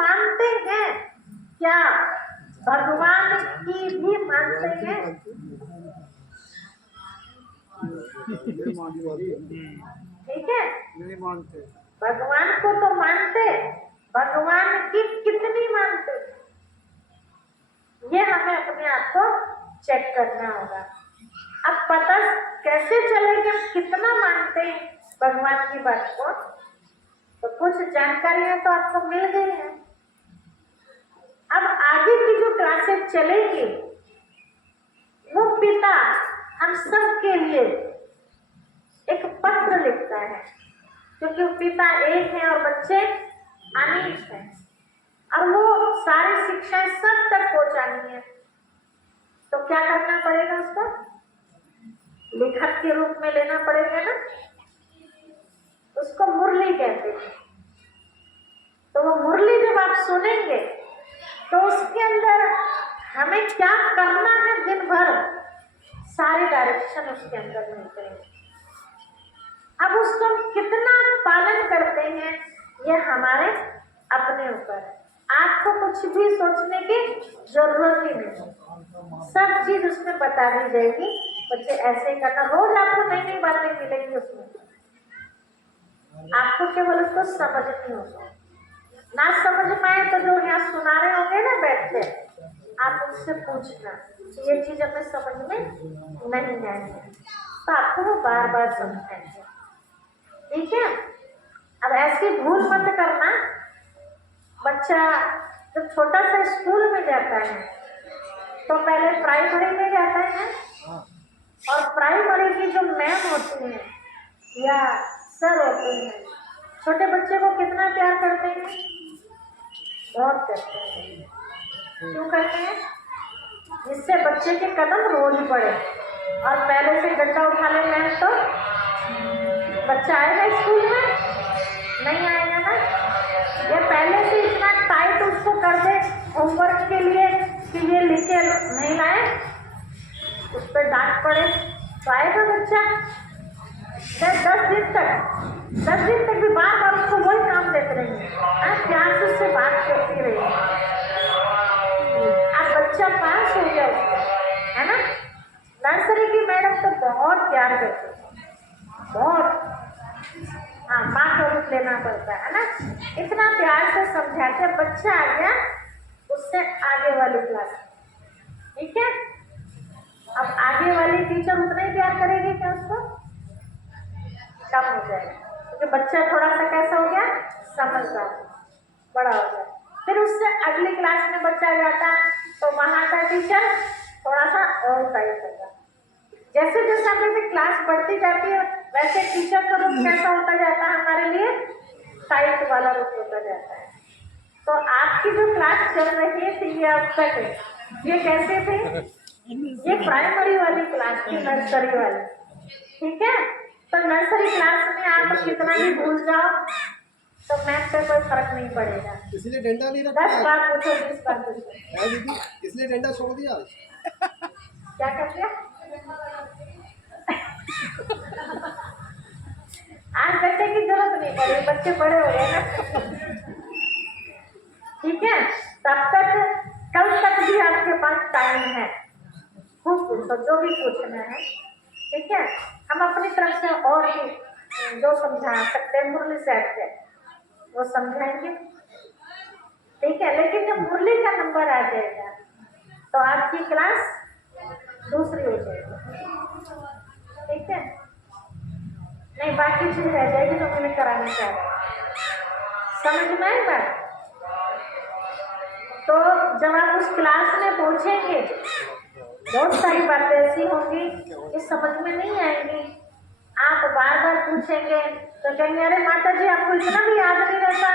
मानते हैं क्या? भगवान की भी मानते हैं? ठीक है, नहीं मानते। भगवान को तो मानते, भगवान की कितनी मानते, ये हमें अपने आप को चेक करना होगा। अब पता कैसे चलेगा कितना मानते हैं भगवान की बात को? तो कुछ जानकारियां तो आपको मिल गई हैं। अब आगे की जो क्लासेस चलेगी वो पिता हम सब के लिए एक पत्र लिखता है, क्योंकि पिता एक है और बच्चे अनेक हैं, और वो सारी शिक्षाएं सब तक पहुंचानी है। तो क्या करना पड़ेगा? उसको लिखत के रूप में लेना पड़ेगा ना। उसको मुरली कहते हैं। तो वो मुरली जब आप सुनेंगे तो उसके अंदर हमें क्या करना है दिन भर, सारे डायरेक्शन उसके अंदर मिलते हैं। अब उसको हम कितना पालन करते हैं ये हमारे अपने ऊपर है। आपको कुछ भी सोचने की जरूरत ही नहीं, सब चीज उसमें बता दी जाएगी। बच्चे ऐसे ही करना, रोज आपको नई नई बातें मिलेंगी उसमें, आपको केवल उसको समझनी होगी। ना समझ पाए तो जो यहाँ सुना रहे होंगे ना बैठ के, आप उससे पूछना कि ये चीज हमें समझ में नहीं आई है, तो आपको वो बार बार समझाएंगे। ठीक है, अब ऐसी भूल मत करना। बच्चा जब छोटा सा स्कूल में जाता है तो पहले प्राइमरी में जाता है, और प्राइमरी की जो मैम होती है या सर होते हैं, छोटे बच्चे को कितना प्यार करते हैं? बहुत करते हैं। क्यों करते हैं? जिससे बच्चे के कदम रोज बढ़े, और पहले से गड्ढा उठा ले मैम तो बच्चा आएगा स्कूल में? नहीं आएगा ना। ये पहले से इतना टाइट उसको कर दे होमवर्क के लिए कि ये लिखे नहीं लाए, उस पर डांट पड़े, तो आएगा बच्चा? 10 दिन तक भी बार बार उसको वही काम देते रहेंगे, प्यार से उससे बात करती रही। अब बच्चा पास हो गया उसको, है ना। नर्सरी की मैडम तो बहुत प्यार करती है, बहुत, हाँ, माँ का रूप लेना पड़ता है ना। इतना प्यार से समझाते, बच्चा आ गया उससे आगे वाली क्लास। ठीक है, अब आगे वाली टीचर उतना ही प्यार करेगी क्या? उसको कम हो जाएगा, क्योंकि बच्चा थोड़ा सा कैसा हो गया, समझदार, बड़ा हो गया। फिर उससे अगली क्लास में बच्चा जाता तो वहां का टीचर थोड़ा सा और टाइट होगा। जैसे जैसे हमारी क्लास बढ़ती जाती है वैसे टीचर का रूप कैसा होता जाता है हमारे लिए? टाइट वाला रूप होता जाता है। तो आपकी जो क्लास चल रही थी ये अब तक, ये कैसे थे? ये प्राइमरी वाली क्लास थी, नर्सरी वाली। ठीक है, तो नर्सरी क्लास में आप कितना भी भूल जाओ तो मैथ पे कोई फर्क नहीं पड़ेगा। इसलिए डंडा नहीं रखा। 10 बार पूछो, 20 बार पूछो। दीदी, इसलिए डंडा छोड़ दिया। क्या कर दिया? आज डंडे की जरूरत नहीं पड़ी, बच्चे बड़े हो गए ना। ठीक है, तब तक कल तक भी आपके पास टाइम है, खूब पूछो जो भी पूछना है। ठीक है, हम अपनी तरफ से और भी जो समझा सकते हैं मुरली सेट से वो समझाएंगे। ठीक है, लेकिन जब मुरली का नंबर आ जाएगा तो आपकी क्लास दूसरी हो जाएगी। ठीक है, नहीं बाकी चीज रह जाएगी जो मैंने कराना चाह रहा। समझ में आई बात? तो जब आप उस क्लास में पहुंचेंगे बहुत सारी बातें ऐसी होंगी कि समझ में नहीं आएंगी। आप बार बार पूछेंगे तो कहेंगे अरे माता जी आपको इतना भी याद नहीं रहता,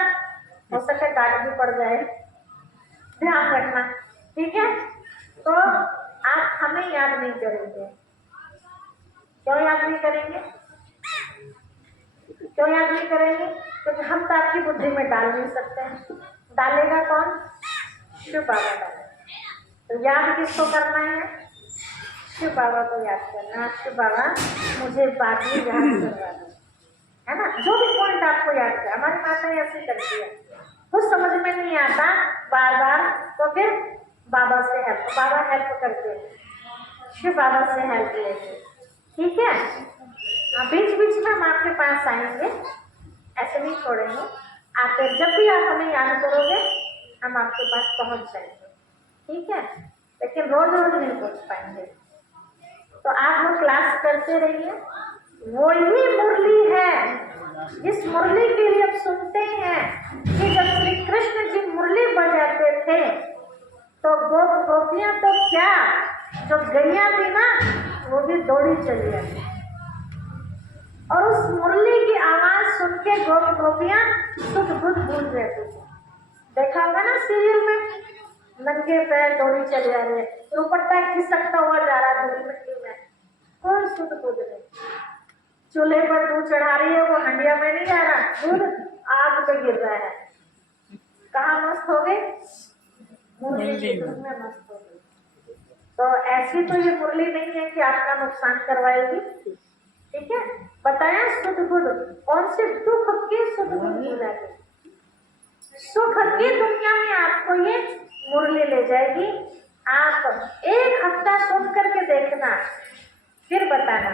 हो सके डांट भी पड़ जाए, ध्यान रखना। ठीक है, तो आप हमें याद नहीं करेंगे। क्यों याद नहीं करेंगे? क्यों याद नहीं करेंगे? क्योंकि हम तो आपकी बुद्धि में डाल नहीं सकते हैं। डालेगा कौन? शिव बाबा डालेगा। तो याद किसको करना है? शिव बाबा को याद करना। शिव बाबा मुझे बात में याद करवा दो, है ना। जो भी पॉइंट आपको याद है, हमारी माता ऐसे करती है, कुछ समझ में नहीं नहीं आता बार बार, तो फिर बाबा से हेल्प, बाबा हेल्प करते हैं, शिव बाबा से हेल्प लेंगे, ठीक है। बीच बीच में हम आपके पास आएंगे, ऐसे नहीं छोड़ेंगे। आते जब भी आप हमें याद करोगे हम आपके पास पहुंच जाएंगे, ठीक है। लेकिन रोज रोज नहीं पहुंच पाएंगे, तो आप वो क्लास करते रहिए। वही मुरली है जिस मुरली के लिए आप सुनते हैं कि जब श्री कृष्ण जी मुरली बजाते थे तो गोपियां तो क्या, जो गैया थी ना वो भी दौड़ी चली आती, और उस मुरली की आवाज सुन के गोपियां शुद्ध बुद्ध भूल जाती थी। देखा होगा ना सीरियल में, नंगे पैर दौड़ी चली आ रही है, दुपट्टा खिसकता हुआ जा रहा है धूल मिट्टी में, कोई शुद्ध बुद्ध नहीं। चूल्हे पर दूध चढ़ा रही है, वो हंडिया में नहीं जा रहा, दूध आग पे गिर रहा है। कहाँ मस्त हो गई? मुरली में मस्त हो गई। तो ऐसी तो ये मुरली नहीं है कि आपका नुकसान करवाएगी, ठीक है। बताया शुद्ध बुद्ध, कौन से दुख की शुद्ध बुद्ध मिलाएगी, सुख की दुनिया में आपको ये मुरली ले जाएगी। आप एक हफ्ता सुन करके देखना, फिर बताना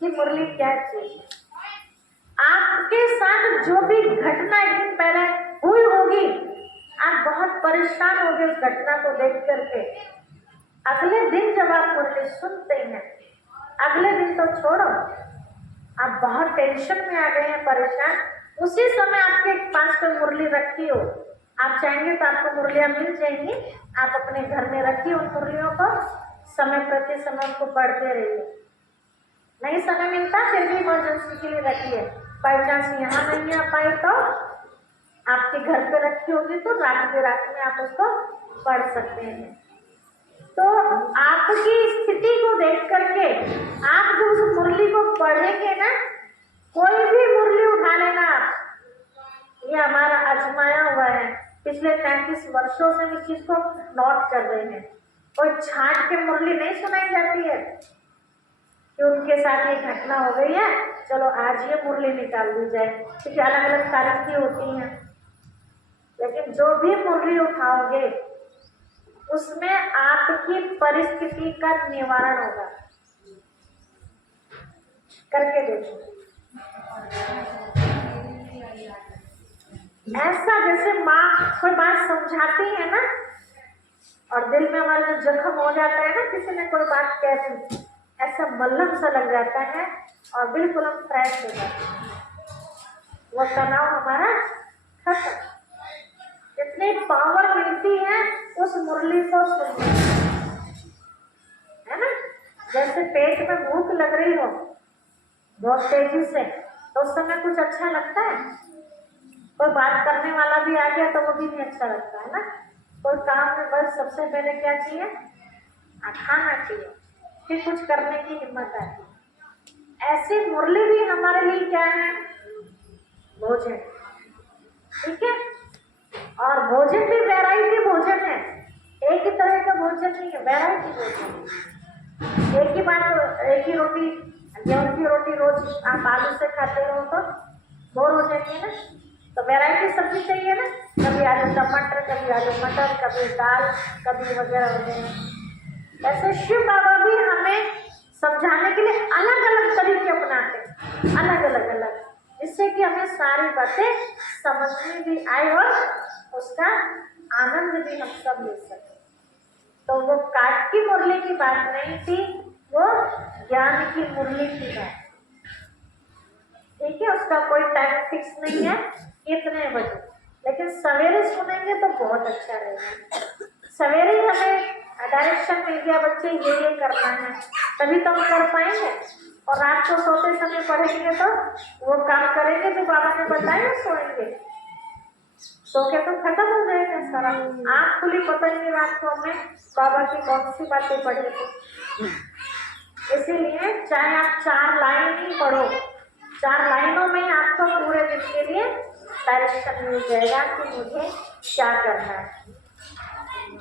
कि मुरली क्या चीज है। आपके साथ जो भी घटना एक दिन पहले हुई होगी, आप बहुत परेशान हो गए उस घटना को देख करके। अगले दिन जब आप मुरली सुनते हैं, अगले दिन तो छोड़ो, आप बहुत टेंशन में आ गए हैं, परेशान, उसी समय आपके पास कोई मुरली रखी हो, आप चाहेंगे तो आपको मुरलियां मिल जाएंगी, आप अपने घर में रखिए उन मुरलियों को, समय प्रति समय उनको पढ़ते रहिए। नहीं समय मिलता फिर भी इमरजेंसी के लिए रखिए, बाई चांस यहाँ नहीं आ पाए तो आपके घर पे रखी होगी तो रात में आप उसको पढ़ सकते हैं। तो आपकी स्थिति को देख करके आप जो उस मुरली को पढ़ेंगे ना, कोई भी मुरली उठा लेना आप, ये हमारा आजमाया हुआ है, पिछले 33 वर्षों से इस चीज को नोट कर रहे हैं। कोई छांट के मुरली नहीं सुनाई जाती है कि उनके साथ ये घटना हो गई है, चलो आज ये मुरली निकाल दी जाए, क्योंकि अलग अलग तारीख की होती हैं। लेकिन जो भी मुरली उठाओगे उसमें आपकी परिस्थिति का निवारण होगा, करके देखो। ऐसा जैसे माँ कोई बात समझाती है ना, और दिल में हमारा जो जख्म हो जाता है ना, किसी ने कोई बात कह दी, ऐसा मल्हम सा लग जाता है और बिल्कुल हम फ्रेश हो जाते हैं, वो तनाव हमारा खत्म। इतनी पावर मिलती है उस मुरली को सुनने, है ना। जैसे पेट में भूख लग रही हो बहुत तेजी से, तो उस समय कुछ अच्छा लगता है? कोई बात करने वाला भी आ गया तो वो भी नहीं अच्छा लगता है ना। कोई काम में बस सबसे पहले क्या चाहिए? खाना चाहिए, फिर कुछ करने की हिम्मत आती है। ऐसी मुरली भी हमारे लिए क्या है? भोजन, ठीक है। और भोजन भी वैरायटी भोजन है, एक ही तरह का भोजन नहीं है, वैरायटी भोजन। एक ही बात, एक ही रोटी, गेहूं की रोटी रोज आप आलू से खाते रहो तो बोर हो जाएंगे ना। तो वैरायटी सब्जी चाहिए ना, कभी आलू टमाटर, कभी आलू मटर, कभी दाल, कभी वगैरह वगैरह। ऐसे शिव बाबा भी हमें समझाने के लिए अलग अलग तरीके अपनाते हैं, अलग अलग, जिससे कि हमें सारी बातें समझ में भी आए और उसका आनंद भी हम सब ले सके। तो वो काट की मुरली की बात नहीं थी, वो ज्ञान की मुरली की बात, ठीक है। उसका कोई टाइम फिक्स नहीं है इतने बजे, लेकिन सवेरे सुनेंगे तो बहुत अच्छा रहेगा। सवेरे हमें डायरेक्शन मिल गया, बच्चे ये करना है, तभी तो हम कर पाएंगे। और रात को सोते समय पढ़ेंगे तो वो काम करेंगे जो बाबा ने बताया, सोएंगे, सो के तो खत्म हो जाएगा सारा। आँख खुली पता नहीं रात को हमें बाबा की कौन सी बातें पढ़े थे। इसीलिए चाहे आप 4 लाइन ही पढ़ो, 4 लाइनों में आपको पूरे दिन के लिए डायरेक्शन मिल जाएगा कि मुझे क्या करना है,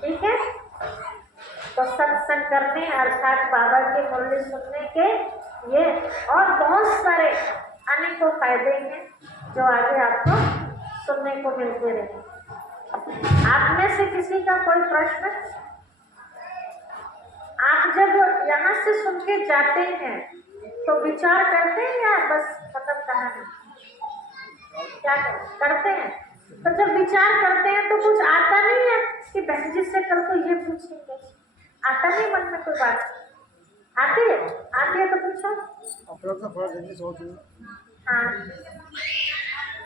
ठीक है। तो सत्संग करने अर्थात बाबा की मुरली सुनने के ये और बहुत सारे अनेकों फायदे हैं जो आगे आपको सुनने को मिलते रहेंगे। आप में से किसी का कोई प्रश्न? आप जब यहाँ से सुन के जाते हैं तो विचार करते हैं या बस खत्म कहानी? क्या करते हैं? तो जब विचार करते हैं तो कुछ आता नहीं है कि बहन जी से कल को ये पूछेंगे, आता नहीं मन में कोई बात? आती है? आती है तो पूछो। थोड़ा जल्दी सोचो। हाँ,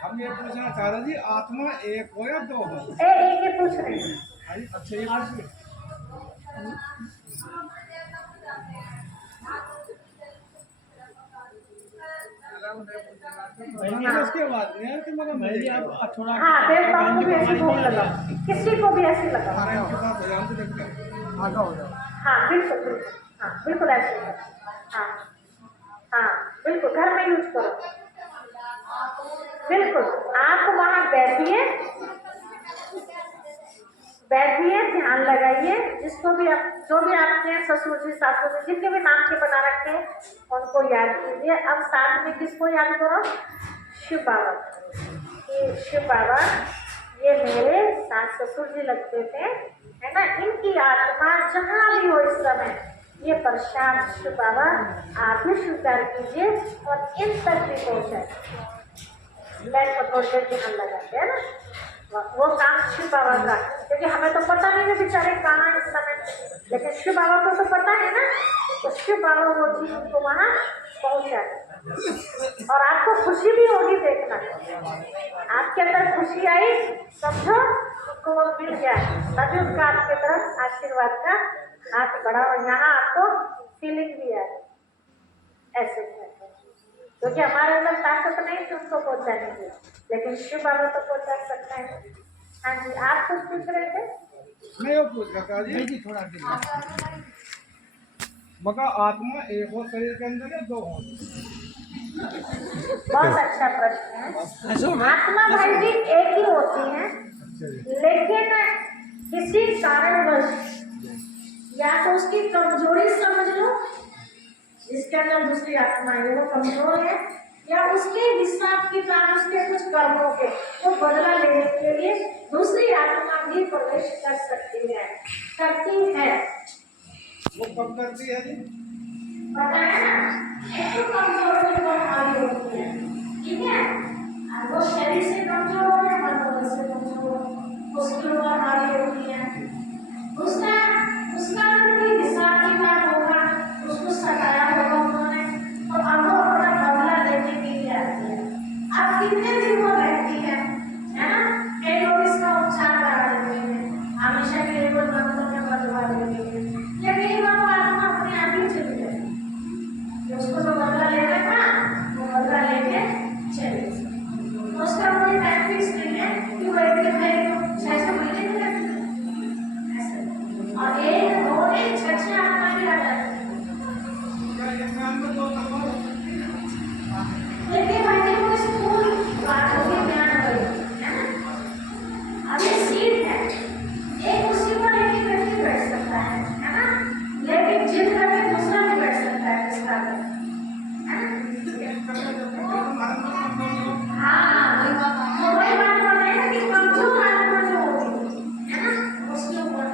हम ये पूछना चाह रहे जी, आत्मा एक हो या दो हो? एक ही पूछ रहे हैं। अच्छा, ये पूछ उसके बाद यार कि मतलब मैं आप थोड़ा हाँ, देवताओं को भी ऐसी भूख लगाओ, किसी को भी ऐसी लगाओ। आगा हो जाओ। हाँ बिल्कुल बिल्कुल, हाँ बिल्कुल ऐसे ही करो। हाँ हाँ बिल्कुल, घर में यूज करो। बिल्कुल, आप वहाँ बैठिए, ध्यान लगाइए, जिसको भी आप, जो भी आपके ससुर जी सासुर जी जिनके भी नाम के बना रखे हैं उनको याद कीजिए। अब साथ में किसको याद करो? शिव बाबा। कि शिव बाबा ये मेरे सास ससुर जी लगते थे, है ना, इनकी आत्मा जहाँ भी हो इस समय ये प्रसाद शिव बाबा आप भी स्वीकार कीजिए और इन तक भी पहुँचाए। लाइट पर थोड़ी देर ध्यान लगाते हैं ना, वो काम शिव बाबा का, क्योंकि हमें तो पता नहीं है बेचारे कहाँ इस समय, लेकिन शिव बाबा को तो पता है ना, तो शिव बाबा वो चीज उनको वहाँ पहुँचाए। और आपको खुशी भी होगी, देखना आपके अंदर खुशी आई, समझो उनको वो मिल गया, तभी उनका आपके तरफ आशीर्वाद का हाथ बढ़ा और यहाँ आपको फीलिंग भी आई ऐसे, क्योंकि हमारे अंदर ताकत नहीं थी उनको पहुँचाने की, लेकिन शिव बाबा तो पहुँचा सकता है। हाँ जी, आप कुछ पूछ रहे थे? मैं वो पूछ रहा था जी थोड़ा मगर आत्मा एक हो शरीर के अंदर या दो हो? बहुत अच्छा प्रश्न है। आत्मा भाई जी एक ही होती है, लेकिन किसी कारणवश या तो उसकी कमजोरी समझ लो, जिसके अंदर दूसरी आत्मा है वो कमजोर है, या उसके हिसाब किताब उसके कुछ कर्मों के वो बदला लेने के लिए दूसरी आत्मा भी प्रवेश कर सकती है, करती है। वो कब करती है जी? पता है ना, एक तो कमजोर होने पर हावी होती है, ठीक है, और वो शरीर से कमजोर हो या मन से कमजोर हो उसके ऊपर हावी होती है। दूसरा, उसका कोई हिसाब किताब होगा, उसको सताया होगा उन्होंने, तो अब वो अपना बदला लेने के लिए आती है। अब कितने दिन वो रहती है ना, कई लोग इसका उपचार करा देते हैं, हमेशा के लिए वो मंत्रों में बदलवा देते हैं, लेकिन वो आत्मा अपने आप ही चली जाती है। उसको जो बदला लेना था वो बदला लेके चले, उसका कोई टाइम फिक्स नहीं है कि वो एक दिन में 6 महीने में रहती है, और एक दो नहीं 6 आत्मा भी आ जाती है। देखिए भाई जी, वो स्कूल बात होगी ज्ञान वाली, है ना, अब ये सीट है, एक उसी पर एक ही व्यक्ति बैठ सकता है ना, लेकिन जिद करके दूसरा भी बैठ सकता है इसका, है ना। हाँ, तो वही बात कर रहे हैं कि कमजोर आत्मा जो होती है ना, उसके ऊपर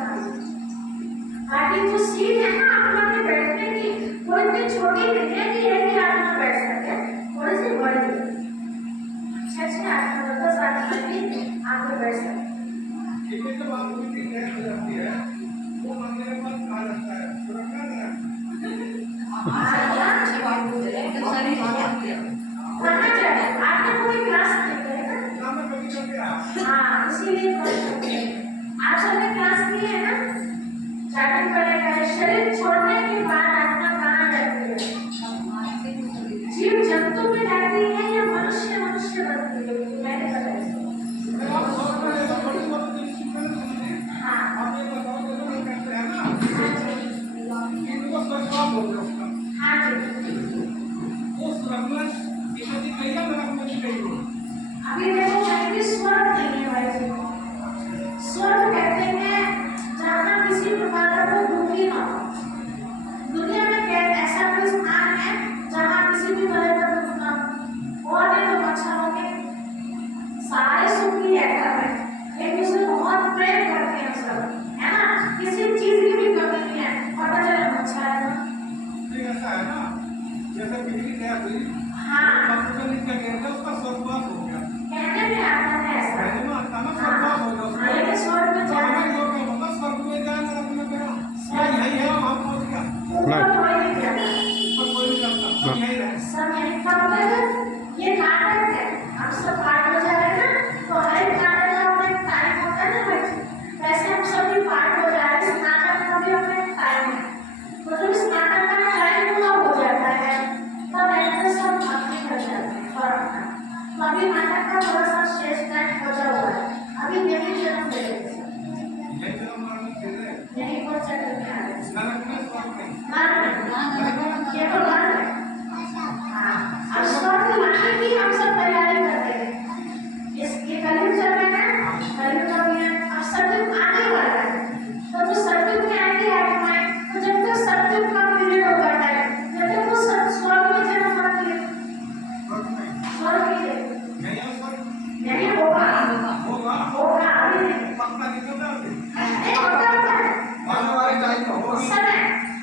बाकी जो सीट है ना आत्मा के बैठने की, वो इतनी छोटी नहीं है कि एक ही आत्मा बैठ सके, थोड़ी सी बड़ी है, 6 आत्मा 10 आत्मा भी आगे बैठ सकते। तो आप उनकी देर हो जाती है, वो मंदिर में कहा जाता है सुरक्षा देना। कहाँ जाए? आपने कोई क्लास नहीं की है ना? मैं कभी कर गया। हाँ, इसीलिए आप सबने क्लास की है ना? स्टार्टिंग पढ़ेगा है, शरीर छोड़ने के बाद आत्मा कहाँ जाती है? जीव जंतु में जाती है या मनुष्य बनती है? मैंने बताया। हाँ, आप ये बताओ जो लोग करते हैं ना, इनको संस्कार बोल रहे हो। हाँ जी। उस रमन इसी कहीं ना कुछ नहीं हो। अभी देखो कहीं भी स्वर्ग नहीं है भाई जी। स्वर्ग कहते हैं जहाँ किसी प्रकार का कोई दुखी ना हो। दुनिया में ऐसा कोई स्थान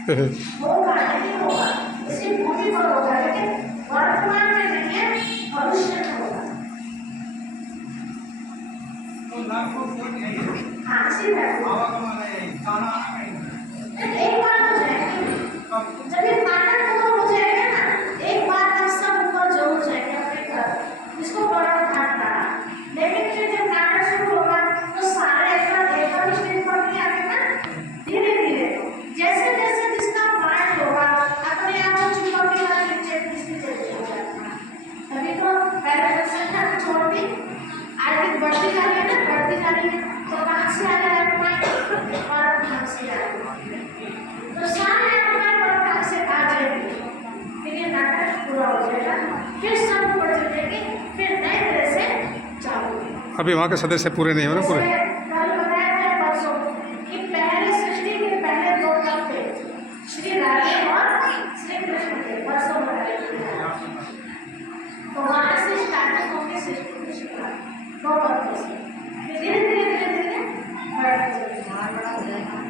होगा नहीं होगा, इसी भूमि पर होगा, लेकिन वर्तमान में नहीं है, भविष्य में होगा। तो लाख को कोई नहीं है, हाँ सीधा हवा कमाना है, खाना आना है। एक बार हो जाएगी, कब जब ये नाटक खत्म हो जाएगा ना, एक बार हम सब ऊपर जरूर जाएंगे अपने घर, इसको बड़ा घाट कहा। लेकिन फिर जब नाटक शुरू होगा तो सारे एक बार स्टेज पर नहीं आते ना, धीरे धीरे जैसे जैसे जिसका माइंड होगा अपने आप को चुनौती वाली स्थिति चलती हो जाएगा। तभी तो पहले जनसंख्या को छोड़ दी, आगे बढ़ती जा रही है ना, बढ़ती जा रही है, तो कहाँ से आ रहा है माइंड, और कहाँ से आ रहा है, तो सारे अपना पर से आ जाएंगे, फिर ये नाटक पूरा हो जाएगा, फिर सब ऊपर चलेंगे, फिर नए तरह से चालू। अभी वहाँ के सदस्य पूरे नहीं हो ना पूरे। कल बताया था परसों कि पहले सृष्टि के पहले 2 तत्व थे, श्री राधे और श्री कृष्ण थे, परसों बताया था। तो वहाँ से स्टार्टिंग होगी सृष्टि की शुरुआत 2 तत्व से, धीरे धीरे धीरे धीरे बढ़ते चलेंगे।